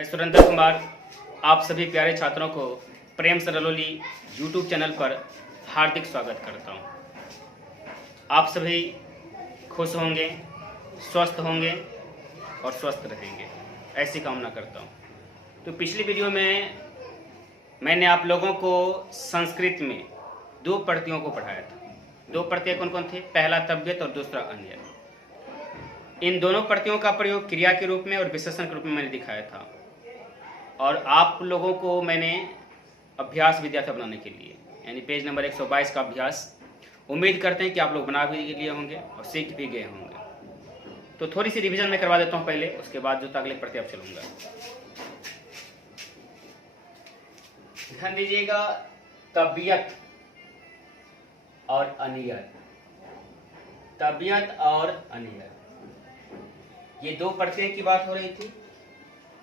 मैं सुरेंद्र कुमार आप सभी प्यारे छात्रों को प्रेम सरलोली यूट्यूब चैनल पर हार्दिक स्वागत करता हूं। आप सभी खुश होंगे, स्वस्थ होंगे और स्वस्थ रहेंगे, ऐसी कामना करता हूं। तो पिछली वीडियो में मैंने आप लोगों को संस्कृत में दो प्रत्ययों को पढ़ाया था। दो प्रत्यय कौन कौन थे? पहला तव्यत और दूसरा अन्य। इन दोनों प्रत्ययों का प्रयोग क्रिया के रूप में और विशेषण के रूप में मैंने दिखाया था और आप लोगों को मैंने अभ्यास विद्यार्थी बनाने के लिए यानी पेज नंबर 122 का अभ्यास उम्मीद करते हैं कि आप लोग बना भी लिए होंगे और सीख भी गए होंगे। तो थोड़ी सी रिवीजन मैं करवा देता हूं पहले, उसके बाद जो अगले प्रत्यय चलूंगा। ध्यान दीजिएगा, तबियत और अनियत, तबियत और अनियत, ये दो प्रत्यय की बात हो रही थी।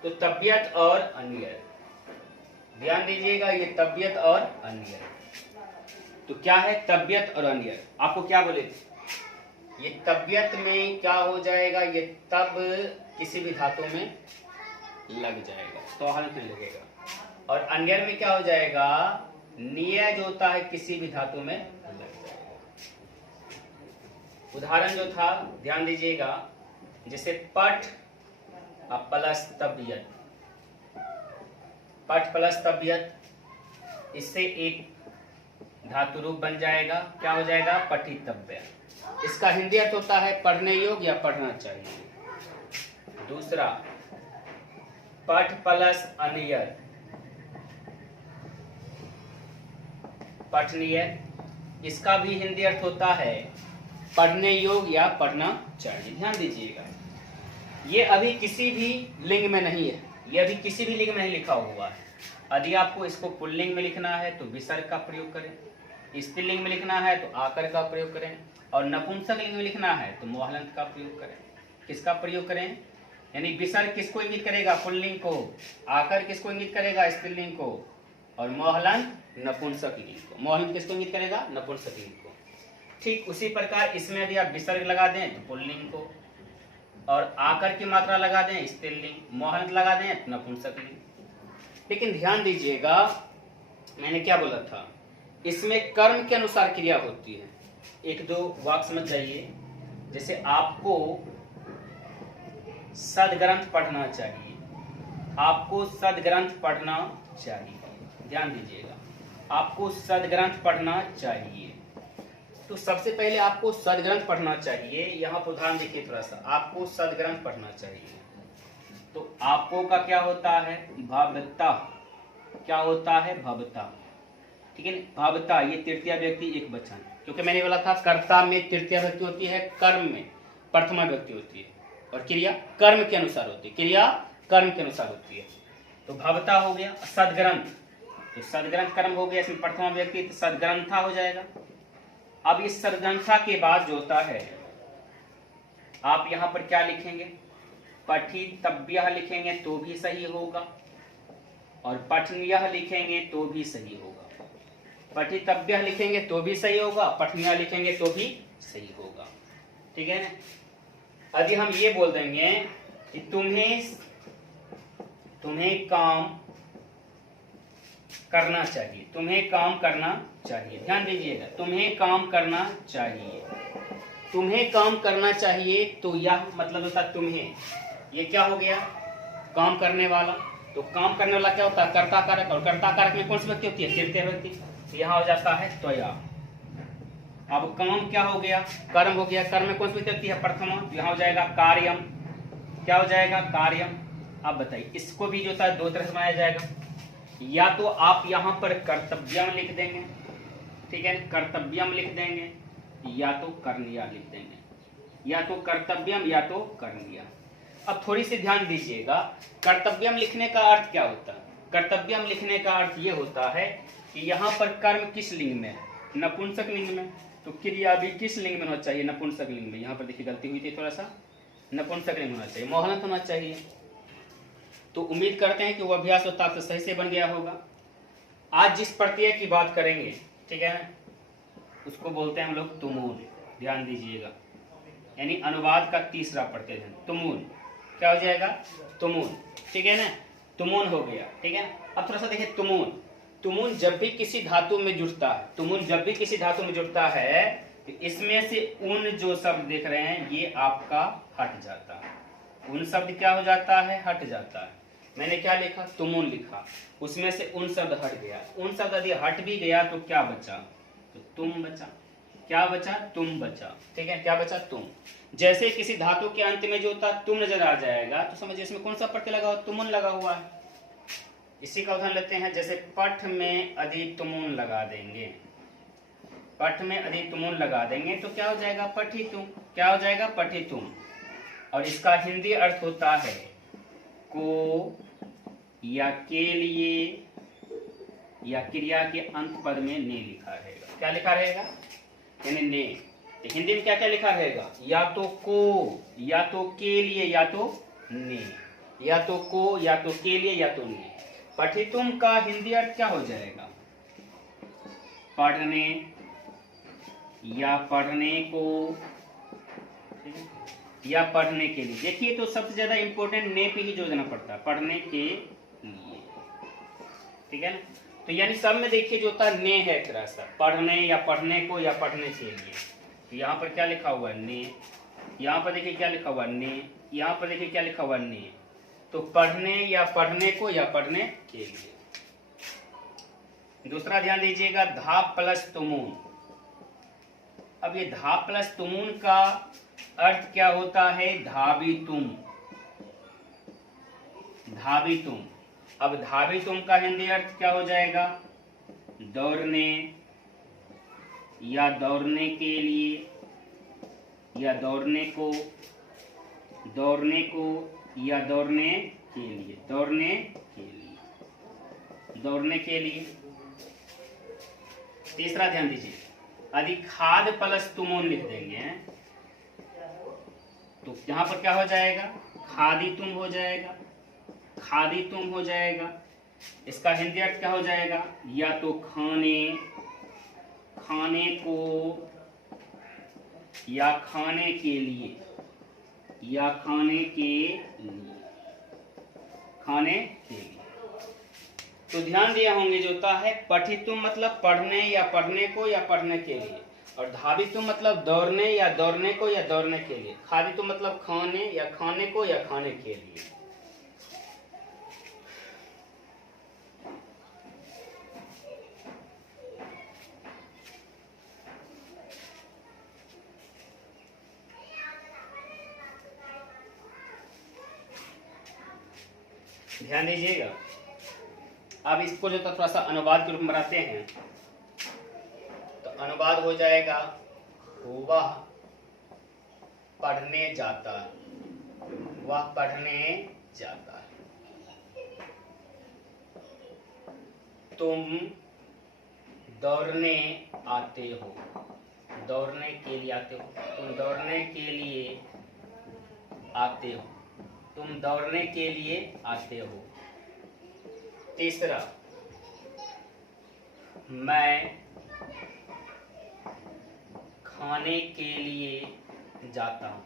तो तबियत और अनियत, ध्यान दीजिएगा, ये तबियत और अनियत। तो क्या है तबियत और अनियत? आपको क्या बोले थे? ये तबियत में क्या हो जाएगा? ये तब किसी भी धातु में लग जाएगा, तो हालत में लगेगा। और अनियर में क्या हो जाएगा? निय जो होता है किसी भी धातु में लग जाएगा। उदाहरण जो था ध्यान दीजिएगा, जैसे पठ प्लस तबियत, पठ प्लस तबियत, इससे एक धातु रूप बन जाएगा। क्या हो जाएगा? पठितव्य। इसका हिंदी अर्थ होता है पढ़ने योग्य या पढ़ना चाहिए। दूसरा पठ प्लस अनियत, पठनीय, इसका भी हिंदी अर्थ होता है पढ़ने योग्य या पढ़ना चाहिए। ध्यान दीजिएगा, ये अभी किसी भी लिंग में नहीं है, ये अभी किसी भी लिंग में नहीं लिखा हुआ है। यदि आपको इसको पुल्लिंग में लिखना है तो विसर्ग का प्रयोग करें, स्त्रीलिंग में लिखना है तो आकर का प्रयोग करें, और नपुंसक लिंग में लिखना है तो मोहलंत का प्रयोग करें। किसका प्रयोग करें? यानी विसर्ग किसको इंगित करेगा? पुल्लिंग को। आकर किसको इंगित करेगा? स्त्रीलिंग को। और मोहलंत नपुंसक लिंग को। मोहलंत किसको इंगित करेगा? नपुंसक लिंग को। ठीक उसी प्रकार इसमें यदि आप विसर्ग लगा दें तो पुल्लिंग को, और आकर की मात्रा लगा दें स्त्रीलिंग, मोहलंत लगा दें नपुंसक लिंग। लेकिन ध्यान दीजिएगा, मैंने क्या बोला था, इसमें कर्म के अनुसार क्रिया होती है। एक दो वाक्य समझ जाइए। जैसे आपको सदग्रंथ पढ़ना चाहिए, आपको सदग्रंथ पढ़ना चाहिए। ध्यान दीजिएगा, आपको सदग्रंथ पढ़ना चाहिए। तो सबसे पहले आपको सदग्रंथ पढ़ना चाहिए। यहाँ पर उदाहरण देखिए थोड़ा सा, आपको सदग्रंथ पढ़ना चाहिए। तो आपको का क्या होता है? भवता। क्या होता है? भवता। ठीक है, भवता ये तृतीय व्यक्ति एक वचन, क्योंकि मैंने बोला था कर्ता में तृतीय व्यक्ति होती है, कर्म में प्रथमा व्यक्ति होती है, और क्रिया कर्म के अनुसार होती है। क्रिया कर्म के अनुसार होती है। तो भवता हो गया। सदग्रंथ, तो सदग्रंथ कर्म हो गया, इसमें प्रथमा व्यक्ति, तो सदग्रंथा हो जाएगा। अब इस सदग्रंथा के बाद जो होता है, आप यहां पर क्या लिखेंगे? पठितव्यः लिखेंगे तो भी सही होगा, और पठनीयः लिखेंगे तो भी सही होगा। पठितव्यः लिखेंगे तो भी सही होगा, पठनीयः लिखेंगे तो भी सही होगा। ठीक है ना? यदि हम ये बोल देंगे कि तुम्हें काम करना चाहिए, तुम्हें काम करना चाहिए। ध्यान दीजिएगा, तुम्हें काम करना चाहिए, तुम्हें काम करना चाहिए, तो यह मतलब होता है तुम्हें, ये क्या हो गया? काम करने वाला। तो काम करने वाला क्या होता है? कर्ता कारक, और कर्ता कारक में कौन सी व्यक्ति होती है? तृतीय व्यक्ति। तो यहाँ हो जाता है त्वया। अब काम क्या हो गया? कर्म हो गया। कर्म में कौन सी व्यक्ति है? प्रथमा। तो यहाँ हो जाएगा कार्यम। क्या हो जाएगा? कार्यम। अब बताइए, इसको भी जो था दो तरह से बनाया जाएगा। या तो आप यहाँ पर कर्तव्यम लिख देंगे, ठीक है, कर्तव्यम लिख देंगे, या तो करनिया लिख देंगे, या तो कर्तव्यम या तो करनिया। अब थोड़ी सी ध्यान दीजिएगा, कर्तव्यम लिखने का अर्थ क्या होता है? कर्तव्यम लिखने का अर्थ ये होता है कि यहाँ पर कर्म किस लिंग में है? नपुंसक लिंग में। तो क्रिया भी किस लिंग में होना चाहिए? नपुंसक लिंग में। यहाँ पर देखिए गलती हुई थी थोड़ा सा, नपुंसक लिंग होना चाहिए, मोहलंत होना चाहिए। तो उम्मीद करते हैं कि वो अभ्यास होता आपसे सही से बन गया होगा। आज जिस प्रत्यय की बात करेंगे, ठीक है ना, उसको बोलते हैं हम लोग तुमूल। ध्यान दीजिएगा, यानी अनुवाद का तीसरा प्रत्यय है तुमूल। क्या हो जाएगा? तुमूल। ठीक है ना? तुमुन हो गया, ठीक है। अब थोड़ा सा देखिए तुमुन, तुमुन जब भी किसी धातु में जुड़ता है, तुमुन जब भी किसी धातु में जुड़ता है तो इसमें से उन जो शब्द देख रहे हैं ये आपका हट जाता है, उन शब्द क्या हो जाता है, हट जाता है। मैंने क्या लिखा, तुमुन लिखा, उसमें से उन शब्द हट गया, उन शब्द यदि हट भी गया तो क्या बचा, तो तुम बचा, क्या बचा, तुम बचा, ठीक है, क्या बचा, तुम। जैसे किसी धातु के अंत में जो होता तुम नजर आ जाएगा तो समझिए इसमें कौन सा प्रत्यय लगा हुआ, तुमुन लगा हुआ है। इसी का उदाहरण लेते हैं, जैसे पठ में अधिक तुमुन लगा देंगे, पठ में अधिक तुमुन लगा देंगे तो क्या हो जाएगा, पठी तुम, क्या हो जाएगा, पठी तुम। और इसका हिंदी अर्थ होता है को या के लिए या क्रिया के अंत पद में ने लिखा रहेगा, क्या लिखा रहेगा, यानी ने। तो हिंदी में क्या क्या लिखा रहेगा, या तो को, या तो के लिए, या तो ने, या तो को, या तो के लिए, या तो ने। पठितुम का हिंदी अर्थ क्या हो जाएगा, पढ़ने या पढ़ने को, या पढ़ने के लिए। देखिए तो सबसे ज्यादा इंपॉर्टेंट ने पे ही जोड़ देना पड़ता है, पढ़ने के लिए, ठीक है ना। तो यानी सब में देखिए जो होता है ने है, एक तरह से पढ़ने या पढ़ने को या पढ़ने के लिए। तो यहाँ पर क्या लिखा हुआ है, ने। यहाँ पर देखिए क्या लिखा हुआ है, ने। यहाँ पर देखिए क्या लिखा हुआ है, ने। तो पढ़ने या पढ़ने को या पढ़ने के लिए। दूसरा ध्यान दीजिएगा, धा प्लस तुमुन। अब ये धा प्लस तुमुन का अर्थ क्या होता है, धाबी तुम, धाबी तुम। अब धाबी तुम का हिंदी अर्थ क्या हो जाएगा, दौड़ने या दौड़ने के लिए, या दौड़ने को, दौड़ने को या दौड़ने के लिए, दौड़ने के लिए, दौड़ने के लिए। तीसरा ध्यान दीजिए, यदि खाद प्लस तुमुन लिख देंगे तो यहां पर क्या हो जाएगा, खादी तुम हो जाएगा, खादी तुम हो जाएगा। इसका हिंदी अर्थ क्या हो जाएगा, या तो खाने, खाने को, या खाने के लिए, या खाने के लिए, खाने के लिए। तो ध्यान दिया होंगे जो होता है पठितुम मतलब पढ़ने या पढ़ने को या पढ़ने के लिए, और धावितुम मतलब दौड़ने या दौड़ने को या दौड़ने के लिए, खादितुम मतलब खाने या खाने को या खाने के लिए। ध्यान दीजिएगा। अब इसको जो थोड़ा सा अनुवाद के रूप में बनाते हैं तो अनुवाद हो जाएगा, वह पढ़ने जाता है, वह पढ़ने जाता है। तुम दौड़ने आते हो, दौड़ने के लिए आते हो, तुम दौड़ने के लिए आते हो, तुम दौड़ने के लिए आते हो। तीसरा, मैं खाने के लिए जाता हूँ,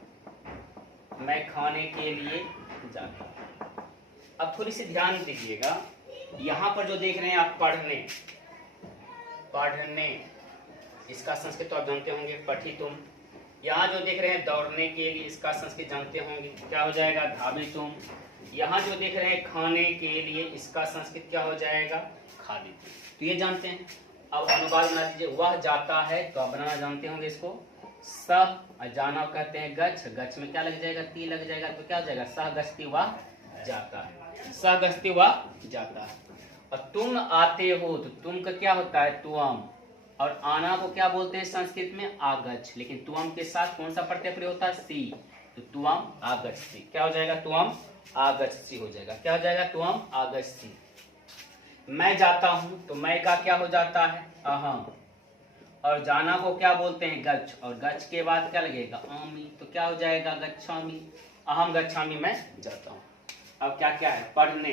मैं खाने के लिए जाता हूँ। अब थोड़ी सी ध्यान दीजिएगा, यहाँ पर जो देख रहे हैं आप पढ़ने, पढ़ने इसका संस्कृत तो आप जानते होंगे पठितुम। यहाँ जो देख रहे हैं दौड़ने के लिए, इसका संस्कृत जानते होंगे, क्या हो जाएगा, धावितुम। यहाँ जो देख रहे हैं खाने के लिए, इसका संस्कृत क्या हो जाएगा, खादितुम। तो ये जानते हैं। अब अनुवाद बना दीजिए, वह जाता है तो आप बनाना जानते होंगे इसको, सह जाना कहते हैं गच्छ, गच्छ में क्या लग जाएगा, ती लग जाएगा, तो क्या हो जाएगा, सह गच्छति वह जाता है, सह गच्छति वह जाता है। और तुम आते हो तो तुम का क्या होता है, तुअम, और आना को क्या बोलते हैं संस्कृत में, आगच्छ, लेकिन तुअम के साथ कौन सा प्रत्यय प्रयोग होता है, सी, तो तुअम आगच्छति, क्या हो जाएगा, तुअम आगच्छति हो जाएगा, क्या हो जाएगा, तुअम आगच्छति। मैं जाता हूं तो मैं का क्या हो जाता है, अहम, और जाना को क्या बोलते हैं, गच्छ, और गच्छ के बाद क्या लगेगा, आमी, तो क्या हो जाएगा, गच्छामि, अहम गच्छामि, मैं जाता हूं। अब क्या क्या है, पढ़ने,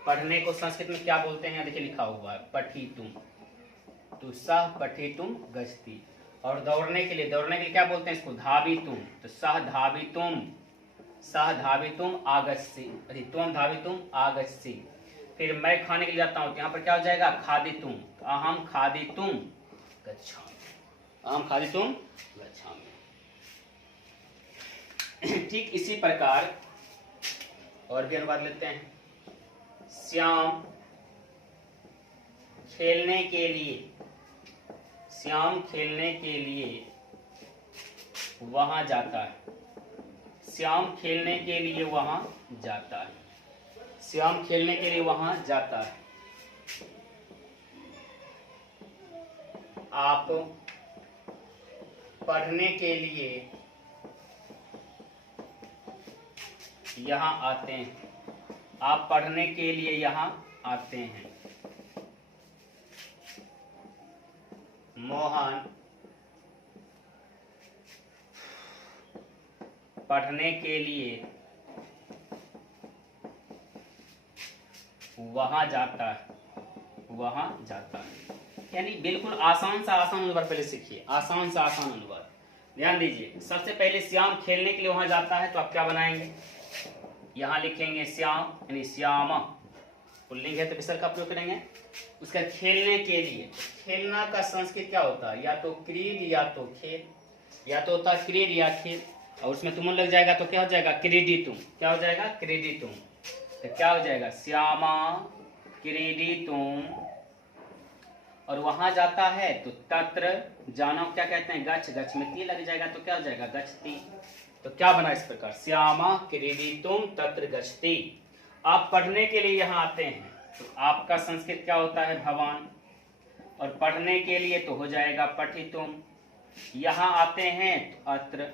पढ़ने को संस्कृत में क्या बोलते हैं, देखिए लिखा हुआ है पठितुम, तो सह पठितुम गच्छति। और दौड़ने के लिए, दौड़ने के लिए क्या बोलते हैं इसको, धावितुम, तो सह धावितुम सह धावितुम आगच्छसि, त्वं धावितुम आगच्छसि। फिर मैं खाने के लिए जाता हूँ तो यहाँ पर क्या हो जाएगा, खादितुम, अहम खादितुम गच्छामि, अहम खादितुम गच्छामि। ठीक इसी प्रकार और भी अनुवाद लेते हैं। श्याम खेलने के लिए, श्याम खेलने के लिए वहां जाता है, श्याम खेलने के लिए वहां जाता है, श्याम खेलने के लिए वहां जाता है। आप पढ़ने के लिए यहाँ आते हैं, आप पढ़ने के लिए यहाँ आते हैं। मोहन पढ़ने के लिए वहां जाता है, वहां जाता है। यानी बिल्कुल आसान सा आसान अनुवाद पहले सीखिए, आसान सा आसान अनुवाद। ध्यान दीजिए, सबसे पहले श्याम खेलने के लिए वहां जाता है तो आप क्या बनाएंगे, यहां लिखेंगे श्याम यानी श्यामा, पुल्लिंग है तो विसर्ग का प्रयोग करेंगे। उसका खेलने के लिए, खेलना का संस्कृत क्या होता है, या तो क्रीड या तो खेल, या तो होता है क्रीड या खेल, और उसमें तुम लग जाएगा तो क्या हो जाएगा, क्रीडितुम, क्या हो जाएगा, क्रीडितुम। तो क्या हो जाएगा, श्यामा क्रीडितुम, और वहां जाता है तो तत्र जाना क्या कहते हैं, गच्छ, गच्छ में ती लग जाएगा तो क्या हो जाएगा, गच्छति। तो क्या बना इस प्रकार, श्यामा क्रीडितुम तत्र गच्छति। आप पढ़ने के लिए यहाँ आते हैं तो आपका संस्कृत क्या होता है, भवान, और पढ़ने के लिए तो हो जाएगा पठितुम। यहाँ आते हैं तो अत्र,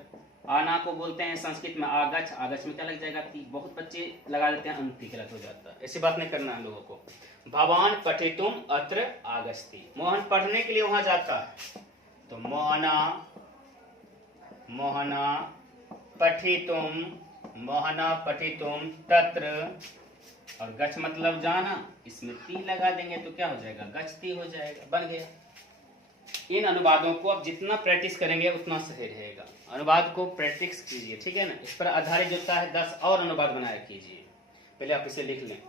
आना को बोलते हैं संस्कृत में आगच्छ, आगच्छ में क्या लग जाएगा, ती। बहुत बच्चे लगा देते हैं अंति, गलत हो जाता है, ऐसी बात नहीं करना है लोगों को। भवान पठितुम अत्र आगच्छति, मोहन पढ़ने के लिए वहां जाता है तो मोहना, मोहना पठितुम, मोहना पठितुम तत्र, और गच्छ मतलब जाना, इसमें ती लगा देंगे तो क्या हो जाएगा, गच्छति हो जाएगा, बन गया। इन अनुवादों को आप जितना प्रैक्टिस करेंगे उतना सही रहेगा। अनुवाद को प्रैक्टिस कीजिए, ठीक है ना। इस पर आधारित जो है 10 और अनुवाद बनाया कीजिए, पहले आप इसे लिख लें।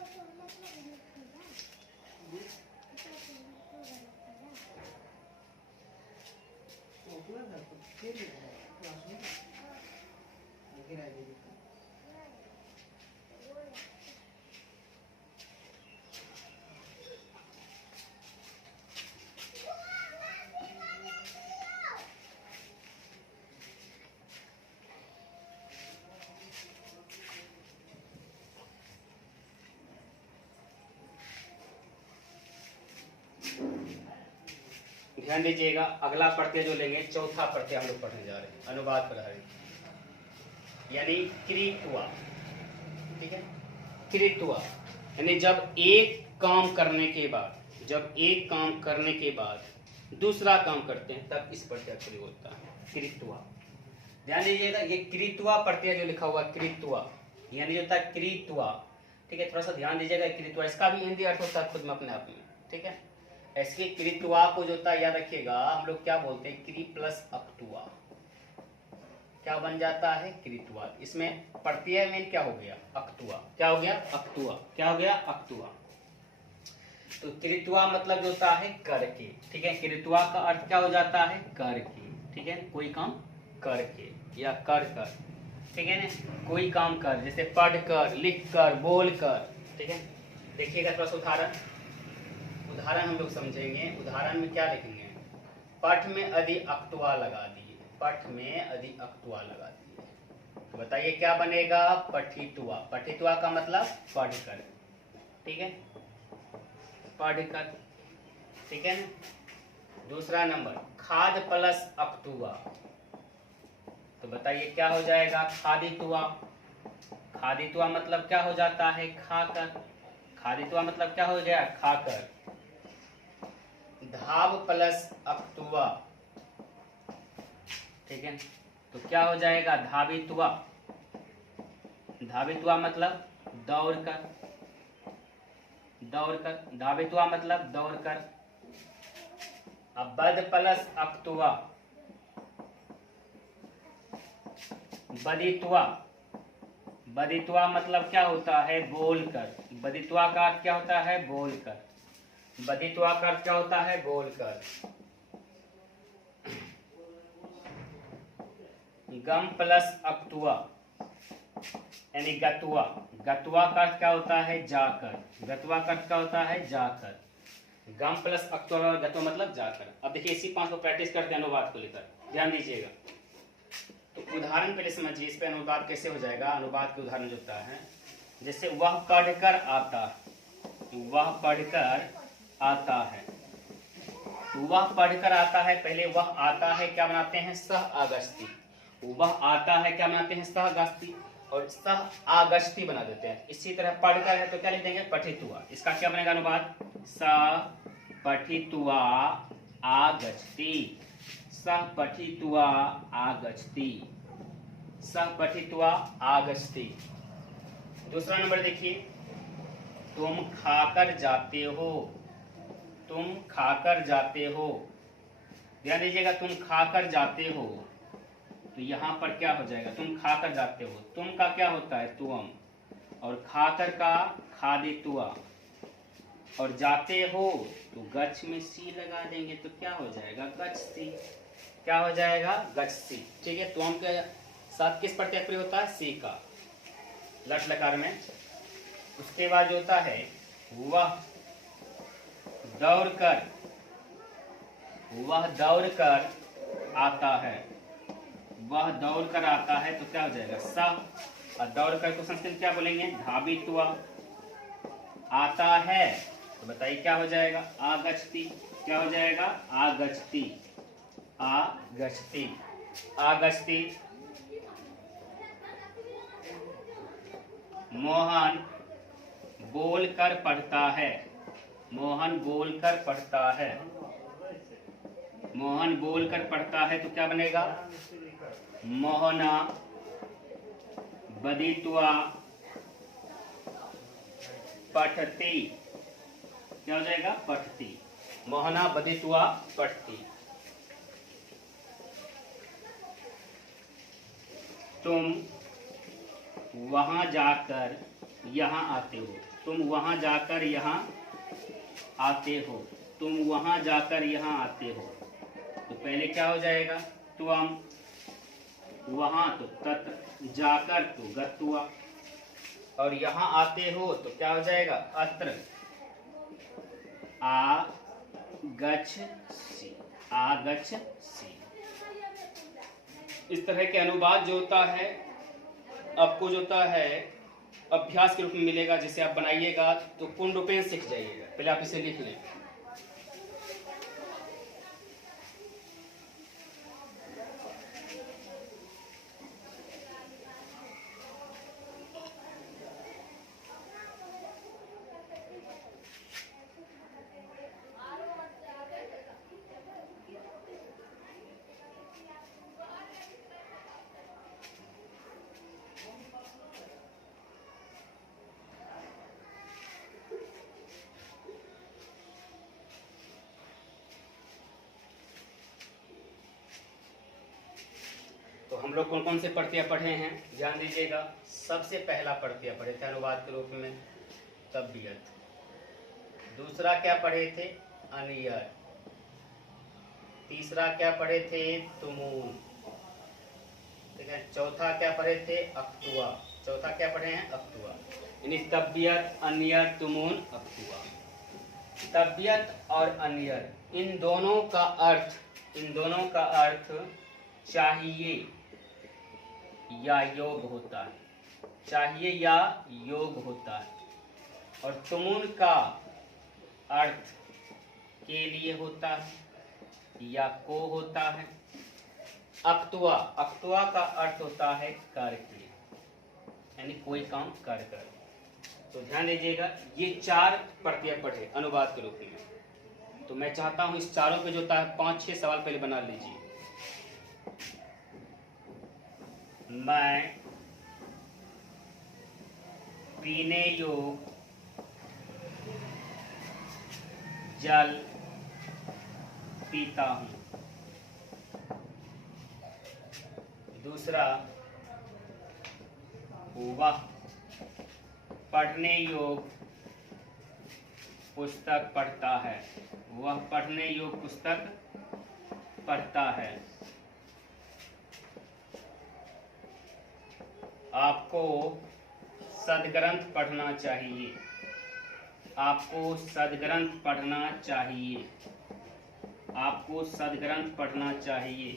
ध्यान दीजिएगा, अगला प्रत्यय जो लेंगे, चौथा प्रत्यय हम लोग पढ़ने जा रहे हैं अनुवाद पर आधारित, यानी कृत्वा, ठीक है। कृत्वा यानी जब एक काम करने के बाद, जब एक काम करने के बाद दूसरा काम करते हैं तब इस प्रत्यय का प्रयोग होता है, कृत्वा। ध्यान दीजिएगा, ये कृत्वा प्रत्यय जो लिखा हुआ कृत्वा यानी होता है कृत्वा, ठीक है। थोड़ा सा ध्यान दीजिएगा, कृत्वा इसका भी हिंदी अर्थ होता है खुद में अपने आप में, ठीक है। इसके कृत्वा को जो होता है याद रखिएगा, हम लोग क्या बोलते हैं, क्री प्लस अक्तुआ, क्या बन जाता है, कृत्वा। इसमें प्रत्यय में क्या हो गया, अक्तुआ, क्या हो गया, अक्तुआ, क्या हो गया, अक्तुआ। तो कृत्वा मतलब जो होता है करके, ठीक है। कृत्वा का अर्थ क्या हो जाता है, करके, ठीक है। कोई काम करके या कर कर, ठीक है ना। कोई काम कर, जैसे पढ़ कर, लिख कर, बोल कर, ठीक है। देखिएगा थोड़ा सा उदाहरण, उदाहरण हम लोग समझेंगे। उदाहरण में क्या लिखेंगे, पठ में अधि अक्तुआ लगा दिए, पठ में अधि अक्तुआ लगा दिए, तो बताइए क्या बनेगा, पठितुआ। पठितुआ का मतलब पढ़कर, ठीक है, पढ़कर, ठीक है ना। दूसरा नंबर, खाद प्लस अक्तुआ, तो बताइए क्या हो जाएगा, खादितुआ। खादितुआ मतलब क्या हो जाता है, खाकर। खादितुआ मतलब क्या हो गया, खाकर। धाव प्लस अक्तुआ, ठीक है, तो क्या हो जाएगा, धावितुआ। धावितुआ मतलब दौड़ कर, दौड़ कर। धावितुआ मतलब दौड़ कर। अब बद प्लस अक्तुआ, बदितुआ, बदित्वा मतलब क्या होता है? बोलकर। बदित्वा का अर्थ क्या होता है? बोलकर। बदित्वा का अर्थ क्या होता है? बोलकर। गम प्लस अक्तुआ यानी गतुआ। गतुआ का अर्थ क्या होता है? जाकर। गतुआ का अर्थ क्या होता है? जाकर। गम प्लस अक्तुआ गतुआ मतलब जाकर। अब देखिए इसी 5 को प्रैक्टिस करते हैं अनुवाद को लेकर, ध्यान दीजिएगा। तो उदाहरण पहले समझिए, इस पे अनुवाद कैसे हो जाएगा। अनुवाद के उदाहरण जो होता है, जैसे वह पढ़कर आता, वह पढ़कर आता है। वह पढ़कर आता है, पहले वह आता है क्या बनाते हैं? सह आगस्ती। वह आता है क्या बनाते हैं? सह आगस्ती, और सह आगस्ती बना देते हैं। इसी तरह पढ़कर है तो क्या लिख देंगे? पठितुआ। इसका क्या बनेगा अनुवाद? स पठितुआ आगच्छति। सह पठितुआ आगच्छति। सह पठितुआ आगच्छति। दूसरा नंबर देखिए, तुम खाकर जाते हो। तुम खाकर जाते हो, ध्यान दीजिएगा। तुम खाकर जाते हो तो यहां पर क्या हो जाएगा? तुम खाकर जाते हो। तुम का क्या होता है? तुम, और खाकर का खादित्वा, और जाते हो तो गच्छ में सी लगा देंगे तो क्या हो जाएगा? गच्छति। क्या हो जाएगा? गच्छति। ठीक है, तुम के साथ किस प्रत्यय प्रयोग होता है? सी का, लट लकार में। उसके बाद जो होता है, वह दौड़कर, वह दौड़कर आता है। वह दौड़कर आता है तो क्या हो जाएगा? सा। और दौड़कर को संस्कृत क्या बोलेंगे? धावित्वा। आता है तो बताइए क्या हो जाएगा? आगच्छति। क्या हो जाएगा? आगच्छति। आगच्छति। आगच्छति। मोहन बोलकर पढ़ता है। मोहन बोलकर पढ़ता है। मोहन बोलकर पढ़ता है तो क्या बनेगा? मोहना बदित्वा पठति। क्या हो जाएगा? पठति। मोहना बदित्वा पठति। तुम वहां जाकर यहाँ आते हो। तुम वहां जाकर यहाँ आते हो। तुम वहां जाकर यहाँ आते हो तो पहले क्या हो जाएगा? तुम, वहां तो तत्र, जाकर तो गत्वा, और यहाँ आते हो तो क्या हो जाएगा? अत्र। आगच्छसि। आगच्छसि। इस तरह के अनुवाद जो होता है आपको जो होता है अभ्यास के रूप में मिलेगा। जैसे आप बनाइएगा तो पूर्ण रूपेण सीख जाइएगा। पहले आप इसे लिख लें। तो हम लोग कौन कौन से प्रत्यय पढ़े हैं ध्यान दीजिएगा। सबसे पहला प्रत्यय पढ़े थे अनुवाद के रूप में तबियत। दूसरा क्या पढ़े थे? अनियर। तीसरा क्या पढ़े थे? तुमून। ठीक है। चौथा क्या पढ़े थे? अक्तुआ। चौथा क्या पढ़े हैं? अक्तुआ। यानी तबियत, अनियर, तुमून, अक्तुआ। तबियत और अनियर, इन दोनों का अर्थ चाहिए या योग होता है। चाहिए या योग होता है। और तुमुन का अर्थ के लिए होता है या को होता है। अक्तुआ, अक्तुआ का अर्थ होता है कार्य के लिए, यानी कोई काम कार्य कर। तो ध्यान दीजिएगा, ये 4 प्रत्यय पढ़े अनुवाद के रूप में। तो मैं चाहता हूं इस चारों पे जो होता है 5-6 सवाल पहले बना लीजिए। मैं पीने योग्य जल पीता हूं। दूसरा, वह पढ़ने योग्य पुस्तक पढ़ता है। वह पढ़ने योग्य पुस्तक पढ़ता है। आपको सदग्रंथ पढ़ना चाहिए। आपको सदग्रंथ पढ़ना चाहिए। आपको सदग्रंथ पढ़ना चाहिए।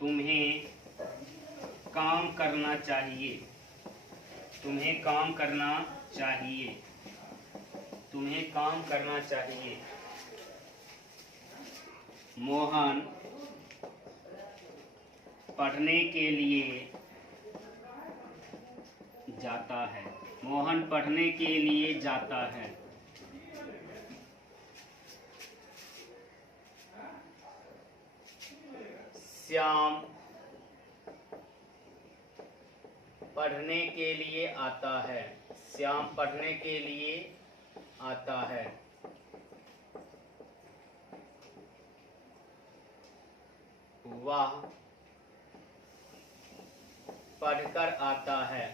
तुम्हें काम करना चाहिए। तुम्हें काम करना चाहिए। तुम्हें काम करना चाहिए। मोहन पढ़ने के लिए जाता है। मोहन पढ़ने के लिए जाता है। श्याम पढ़ने के लिए आता है। श्याम पढ़ने के लिए आता है। वह पढ़कर आता है।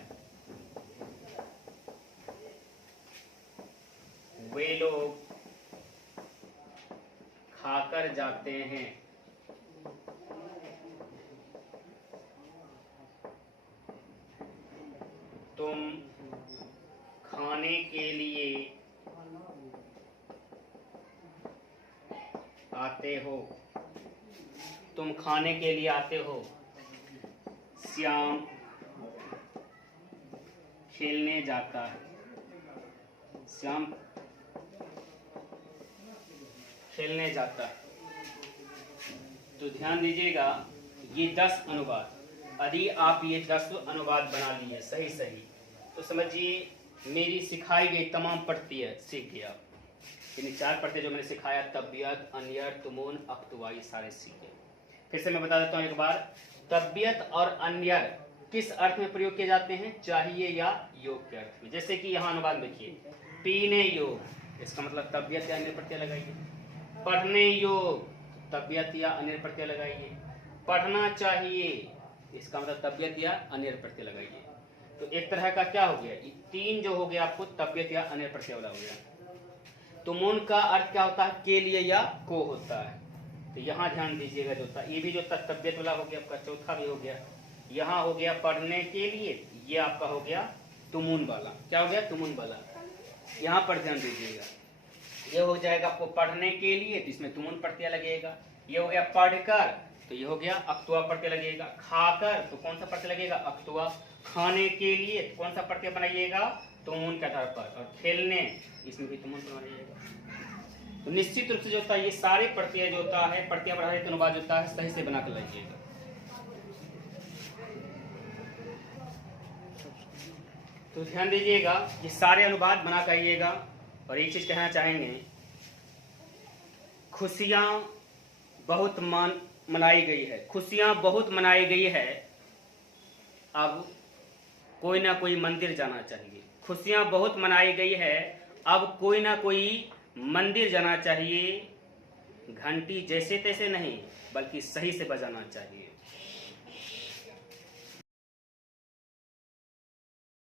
वे लोग खाकर जाते हैं। तुम खाने के लिए आते हो। तुम खाने के लिए आते हो। श्याम खेलने जाता है। श्याम खेलने जाता है। तो ध्यान दीजिएगा, ये 10 अनुवाद, यदि आप ये 10 अनुवाद बना लिए सही सही तो समझिए मेरी सिखाई गई तमाम प्रत्यय सीख गए आप। यानी 4 प्रत्यय जो मैंने सिखाया, तबियत, अन्यर, तुमून, अक्तुवा, ये सारे सीख गए। फिर से मैं बता देता हूँ एक बार। तबियत और अन्यर किस अर्थ में प्रयोग किए जाते हैं? चाहिए या योग के अर्थ में। जैसे कि यहाँ अनुवाद देखिए, पीने योग, इसका मतलब तबियत या अन्य प्रत्यय लगाइए। पढ़ने योग, तबियत या अन्य प्रत्यय लगाइए। पढ़ना चाहिए, इसका मतलब तबियत या अन्य प्रत्यय लगाइए। तो एक तरह का क्या हो गया, 3 जो हो गया आपको तबियत या अन्य प्रत्यय वाला हो गया। तुमून का अर्थ क्या होता है? के लिए या को होता है। तो यहाँ ध्यान दीजिएगा, जो था ये भी जो तबियत वाला हो गया आपका, चौथा भी हो गया। यहाँ हो गया पढ़ने के लिए, ये आपका हो गया तुमून वाला। क्या हो गया? तुमून वाला। यहाँ पर ध्यान दीजिएगा, ये हो जाएगा आपको पढ़ने के लिए, तो इसमें तुमून प्रत्यय लगेगा। ये हो गया पढ़कर, तो ये हो गया अक्तुआ प्रत्यय लगेगा। खाकर, तो कौन सा प्रत्यय लगेगा? अक्तुआ। खाने के लिए, तो कौन सा प्रत्यय बनाइएगा? तुमून के आधार पर। और खेलने, इसमें भी तुमून बनाइएगा। तो निश्चित रूप से जो होता है, ये सारे प्रत्यय जो होता है, प्रत्यय आधारित अनुवाद होता है, सही से बना कर लाइएगा। तो ध्यान दीजिएगा, ये सारे अनुवाद बना करिएगा। और एक चीज कहना चाहेंगे, खुशियां बहुत मनाई गई है। खुशियां बहुत मनाई गई है, अब कोई ना कोई मंदिर जाना चाहिए। खुशियां बहुत मनाई गई है, अब कोई ना कोई मंदिर जाना चाहिए। घंटी जैसे तैसे नहीं, बल्कि सही से बजाना चाहिए।